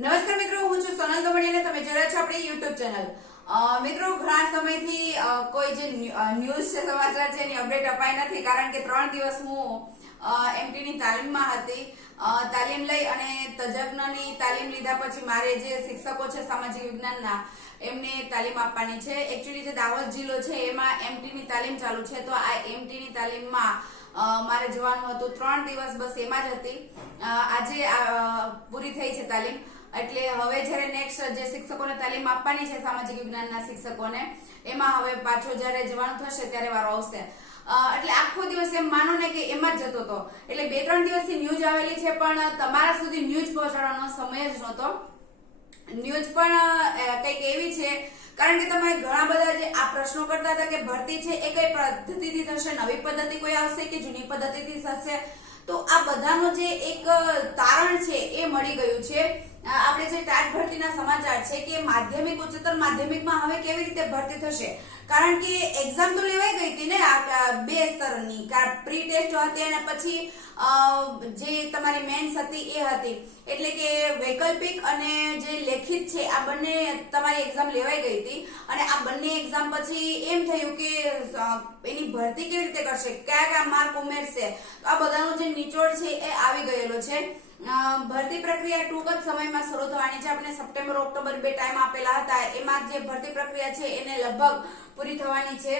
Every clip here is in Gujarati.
નમસ્કાર મિત્રો, હું છું સોનલ ગમડી અને તમે જોયા છો આપણી યુટ્યુબ ચેનલ. મિત્રો, ઘણા સમયથી કોઈ જે ન્યૂઝ છે, સમાચાર છે, એની અપડેટ અપાઈ નથી. કારણ કે ત્રણ દિવસ હું એમટીની તાલીમમાં હતી. તાલીમ લઈ અને તજજ્ઞની તાલીમ લીધા પછી મારે જે શિક્ષકો છે, સામાજિક વિજ્ઞાનના, એમને તાલીમ આપવાની છે. એકચ્યુઅલી જે દાહોદ જિલ્લો છે, એમાં એમટીની તાલીમ ચાલુ છે. તો આ એમટીની તાલીમમાં મારે જવાનું હતું. ત્રણ દિવસ બસ એમાં જ હતી. આજે પૂરી થઈ છે તાલીમ. એટલે હવે જ્યારે નેક્સ્ટ જે શિક્ષકોને તાલીમ આપવાની છે સામાજિક વિજ્ઞાનના શિક્ષકોને, એમાં હવે પાછો જ્યારે જવાનું થશે ત્યારે વારો આવશે. એટલે આખો દિવસ એમ માનો ને કે એમાં જ જતો હતો. એટલે બે ત્રણ દિવસથી ન્યૂઝ આવેલી છે, પણ તમારા સુધી ન્યૂઝ પહોંચાડવાનો સમય જ નહોતો. ન્યૂઝ પણ કંઈક એવી છે, કારણ કે તમે ઘણા બધા જે આ પ્રશ્નો કરતા હતા કે ભરતી છે એ કઈ પદ્ધતિથી થશે, નવી પદ્ધતિ કોઈ આવશે કે જૂની પદ્ધતિથી થશે? તો આ બધાનો જે એક તારણ છે એ મળી ગયું છે. આપણે જે ટાટ ભરતીના સમાચાર છે કે માધ્યમિક, ઉચ્ચતર માધ્યમિકમાં હવે કેવી રીતે ભરતી થશે? કારણ કે એક્ઝામ તો લેવાઈ ગઈ હતી ને આ બે સ્તરની. પ્રી ટેસ્ટ હતી અને પછી જે તમારી મેન્સ હતી એ હતી. એટલે કે વૈકલ્પિક અને જે લેખિત છે, આ બંને તમારી એક્ઝામ લેવાઈ ગઈ હતી. અને આ બંને એક્ઝામ પછી એમ થયું કે એની ભરતી કેવી રીતે કરશે? કયા કયા માર્ક ઉમેરશે? આ બધાનો જે નિચોડ છે એ આવી ગયેલો છે. ભરતી પ્રક્રિયા ટૂંક જ સમયમાં શરૂ થવાની છે. આપણે સપ્ટેમ્બર, ઓક્ટોબર બે ટાઈમ આપેલા હતા. એમાં જે ભરતી પ્રક્રિયા છે એને લગભગ પૂરી થવાની છે.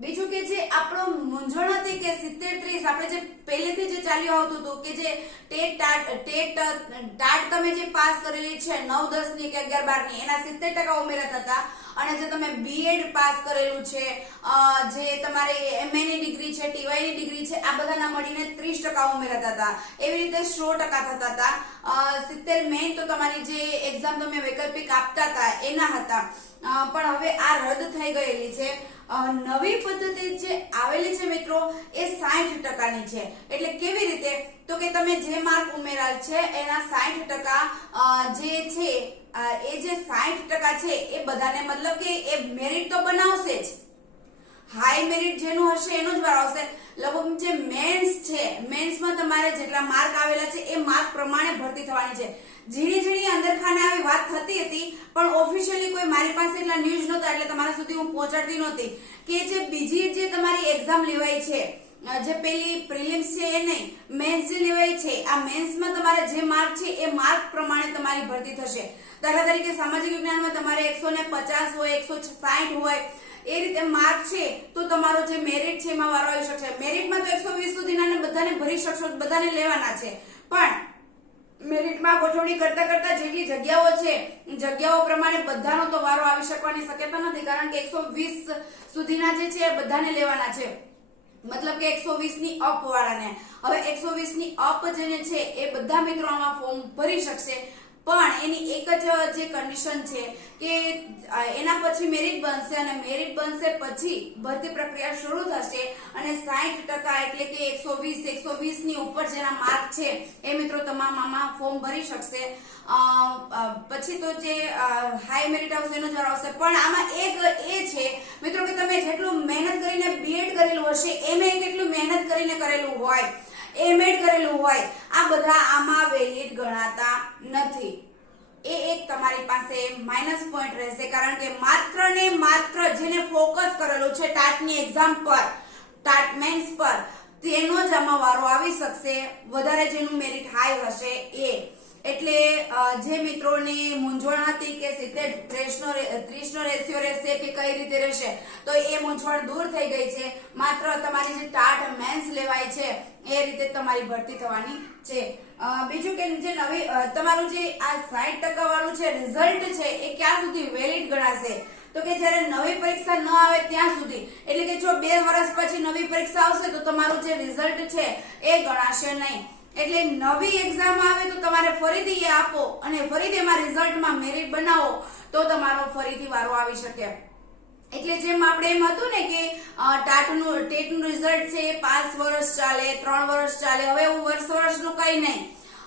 બીજું કે જે આપણો મૂંઝવણ હતી કે સિત્તેર ત્રીસ, આપણે જે પહેલેથી જે ચાલ્યું આવતું હતું કે જે ટેટ ટાટ, ટેટ તમે જે પાસ કરેલી છે નવ, દસની કે અગિયાર, બારની, એના સિત્તેર ટકા ઉમેરત હતા અને જે તમે બીએડ પાસ કરેલું છે જે તમારે એમએ ની ડિગ્રી છે ટીવાયની ડિગ્રી છે, આ બધાના મળીને ત્રીસ ટકા ઉમેરાતા હતા એવી રીતે સો ટકા થતા હતા. સિત્તેર મેઇન તો તમારી જે એક્ઝામ તમે વૈકલ્પિક આપતા હતા, એના હતા. પણ હવે આ રદ થઈ ગયેલી છે. નવી પદ્ધતિ જે આવેલી છે મિત્રો, એ સાઠ ટકાની છે. એટલે કેવી રીતે? તો કે તમે જે માર્ક ઉમેરાલ છે, એના સાઠ ટકા જે છે એ જે સાઠ ટકા છે, એ બધાને મતલબ કે એ મેરિટ તો બનાવશે જ. હાઈ મેરિટ જેનું હશે, એનો જ વાર આવશે. લગભગ જે મેન્સ છે મેન્સમાં તમારે જેટલા માર્ક આવેલા છે, એ માર્ક પ્રમાણે ભરતી થવાની છે. ઝીણી ઝીણી અંદરખાને આવી વાત થતી હતી, પણ ઓફિશિયલી કોઈ મારી પાસે એટલા ન્યૂઝ નહોતા, એટલે તમારા સુધી હું પહોંચાડતી નહોતી. કે જે બીજી જે તમારી એક્ઝામ લેવાય છે જે પેલી પ્રિલિમ્સ છે, એ નહીં મેન્સ જે લેવાય છે, આ મેન્સમાં તમારે જે માર્ક છે, એ માર્ક પ્રમાણે તમારી ભરતી થશે. દાખલા તરીકે સામાજિક વિજ્ઞાનમાં તમારે એકસો ને પચાસ હોય, એકસો સાઠ હોય એ રીતે માર્ક છે, તો તમારો જે મેરિટ છે એમાં વારો આવી શકશે. મેરિટમાં તો એકસો વીસ સુધીના બધાને ભરી શકશો, બધાને લેવાના છે. પણ મેરિટમાં ગોઠવણી કરતા કરતા જેટલી જગ્યાઓ છે, જગ્યાઓ પ્રમાણે બધાનો તો વારો આવી શકવાની શક્યતા નથી, કારણ કે એકસો વીસ સુધીના જે છે એ બધાને લેવાના છે. મતલબ કે એકસો વીસની અપ વાળાને. હવે એકસો વીસની અપ જેને છે, એ બધા મિત્રો આમાં ફોર્મ ભરી શકશે. પણ એની એક જ, જે કન્ડિશન છે કે એના પછી મેરિટ બનશે અને મેરિટ બનશે પછી ભરતી પ્રક્રિયા શરૂ થશે અને સાઠ ટકા એટલે કે એકસો વીસ એકસો વીસની ઉપર જેના માર્ક છે, એ મિત્રો તમામ આમાં ફોર્મ ભરી શકશે. પછી તો જે હાઈ મેરિટ આવશે એનો જવાબ આવશે. પણ આમાં એક એ છે, મિત્રો કે તમે જેટલું મહેનત કરીને બીએડ કરેલું હશે એમ કેટલું મહેનત કરીને કરેલું હોય એમએડ કરેલું હોય, આ બધા આમાં વેલિડ ગણાતા નથી. એ એક તમારી પાસે માઇનસ પોઈન્ટ રહેશે કારણ કે માત્ર ને માત્ર જેને ફોકસ કરેલું છે ટાટની એક્ઝામ પર ટાટ મેન્સ પર, તેનો જ આમાં વારો આવી શકશે. વધારે જેનું મેરિટ હાઈ હશે એ. એટલે જે મિત્રોની મૂંઝવણ હતી કે સિત્તેર ત્રીસનો ત્રીસનો રેશિયો રહેશે કે કઈ રીતે રહેશે, તો એ મૂંઝવણ દૂર થઈ ગઈ છે. માત્ર તમારી જે ટાટ મેન્સ લેવાય છે એ રીતે તમારી ભરતી થવાની છે. બીજું કે જે નવી તમારું જે આ સાઈઠ ટકા વાળું છે રિઝલ્ટ છે, એ ક્યાં સુધી વેલિડ ગણાશે? તો કે જ્યારે નવી પરીક્ષા ન આવે ત્યાં સુધી. એટલે કે જો બે વર્ષ પછી નવી પરીક્ષા આવશે, તો તમારું જે રિઝલ્ટ છે, એ ગણાશે નહીં. એટલે નવી એક્ઝામ આવે તો તમારે ફરીથી એ આપો અને ફરીથી એમાં રિઝલ્ટમાં મેરિટ બનાવો, તો તમારો ફરીથી વારો આવી શકે. એટલે જેમ આપણે એમ હતું ને કે ટાટનું, ટેટનું રિઝલ્ટ છે, પાંચ વર્ષ ચાલે, ત્રણ વર્ષ ચાલે, હવે એવું વર્ષ વર્ષનું કઈ નહીં.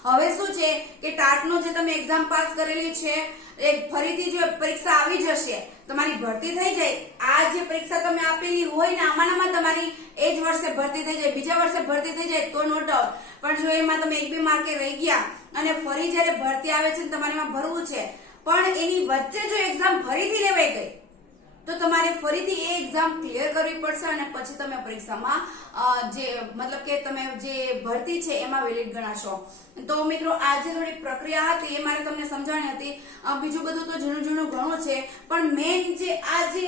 હવે શું છે કે ટાટનું જે તમે એક્ઝામ પાસ કરેલી છે, એ ફરીથી જે પરીક્ષા આવી જશે, તમારી ભરતી થઈ જાય. આ જે પરીક્ષા તમે આપેલી હોય ને આમાંનામાં તમારી એ જ વર્ષે ભરતી થઈ જાય, બીજા વર્ષે ભરતી થઈ જાય, તો નો ડાઉટ પણ જો એમાં તમે એક બે માર્કે રહી ગયા અને ફરી જ્યારે ભરતી આવે છે તમારે એમાં ભરવું છે, પણ એની વચ્ચે જો એક્ઝામ ફરીથી લેવાઈ ગઈ તો તમારે ફરીથી એ એક્ઝામ ક્લિયર કરવી પડશે અને પછી તમે પરીક્ષામાં જે, મતલબ કે તમે જે ભરતી છે એમાં વેલિડ ગણાશો. તો મિત્રો આ જે થોડી પ્રક્રિયા હતી, એ મારે તમને સમજાવવાની હતી. બીજું બધું તો ઝીણું ઝીણું ઘણું છે, પણ મેઇન જે આ જે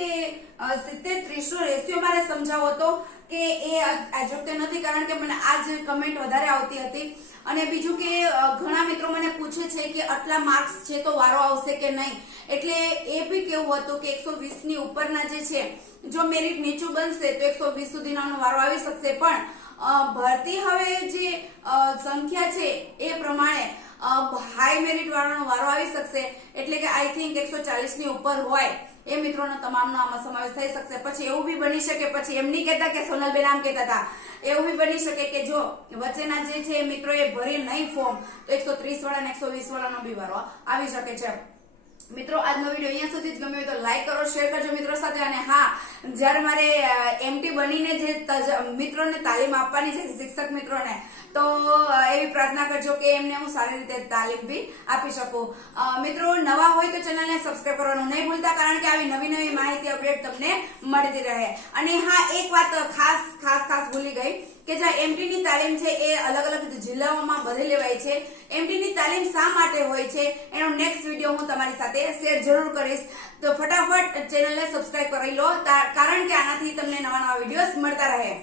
સિત્તેર ત્રીસનો રેશિયો મારે સમજાવો હતો કે એ આજોગતે નથી, કારણ કે મને આ જ કમેન્ટ વધારે આવતી હતી. અને બીજું કે ઘણા મિત્રો મને પૂછે છે કે આટલા માર્ક્સ છે તો વારો આવશે કે નહીં? એટલે એ બી કેવું હતું કે એકસો ની ઉપરના જે છે, જો મેરિટ નીચું બનશે તો એકસો વીસ સુધીનો વારો આવી શકશે. પણ ભરતી હવે જે સંખ્યા છે એ પ્રમાણે હાઈ મેરિટ વાળાનો વારો આવી શકશે. એટલે કે આઈ થિંક એકસો ની ઉપર હોય. એ મિત્રોનો તમામનો આમાં સમાવેશ થઈ શકશે. પછી એવું બી બની શકે, પછી એમ નહીં કહેતા કે સોનલબેન આમ કહેતા હતા. એવું બી બની શકે કે જો વચ્ચેના જે છે મિત્રોએ ભરી નહીં ફોર્મ તો એકસો ત્રીસ વાળા ને એકસો વીસ વાળાનો બી વારો આવી શકે છે. મિત્રો, આજનો વીડિયો અહીંયા સુધી જ ગમ્યો તો લાઈક કરો શેર કરજો મિત્રો સાથે. અને હા, જ્યારે મારે એમટી બનીને જે મિત્રોને તાલીમ આપવાની છે, શિક્ષક મિત્રોને, તો એવી પ્રાર્થના કરજો કે એમને હું સારી રીતે તાલીમ બી આપી શકું. મિત્રો, નવા હોય તો ચેનલને સબસ્ક્રાઈબ કરવાનું નહીં ભૂલતા, કારણ કે આવી નવી નવી માહિતી અપડેટ તમને મળતી રહે. અને હા, એક વાત ખાસ ખાસ ખાસ ભૂલી ગઈ. કે જ્યાં એમટીની તાલીમ છે એ અલગ અલગ જિલ્લાઓમાં બદલી લેવાય છે. એમટીની તાલીમ શા માટે હોય છે? એનો નેક્સ્ટ વીડિયો હું તમારી સાથે શેર જરૂર કરીશ. તો ફટાફટ ચેનલને સબસ્ક્રાઇબ કરી લો કારણ કે આનાથી તમને નવા નવા વિડીયોઝ મળતા રહે.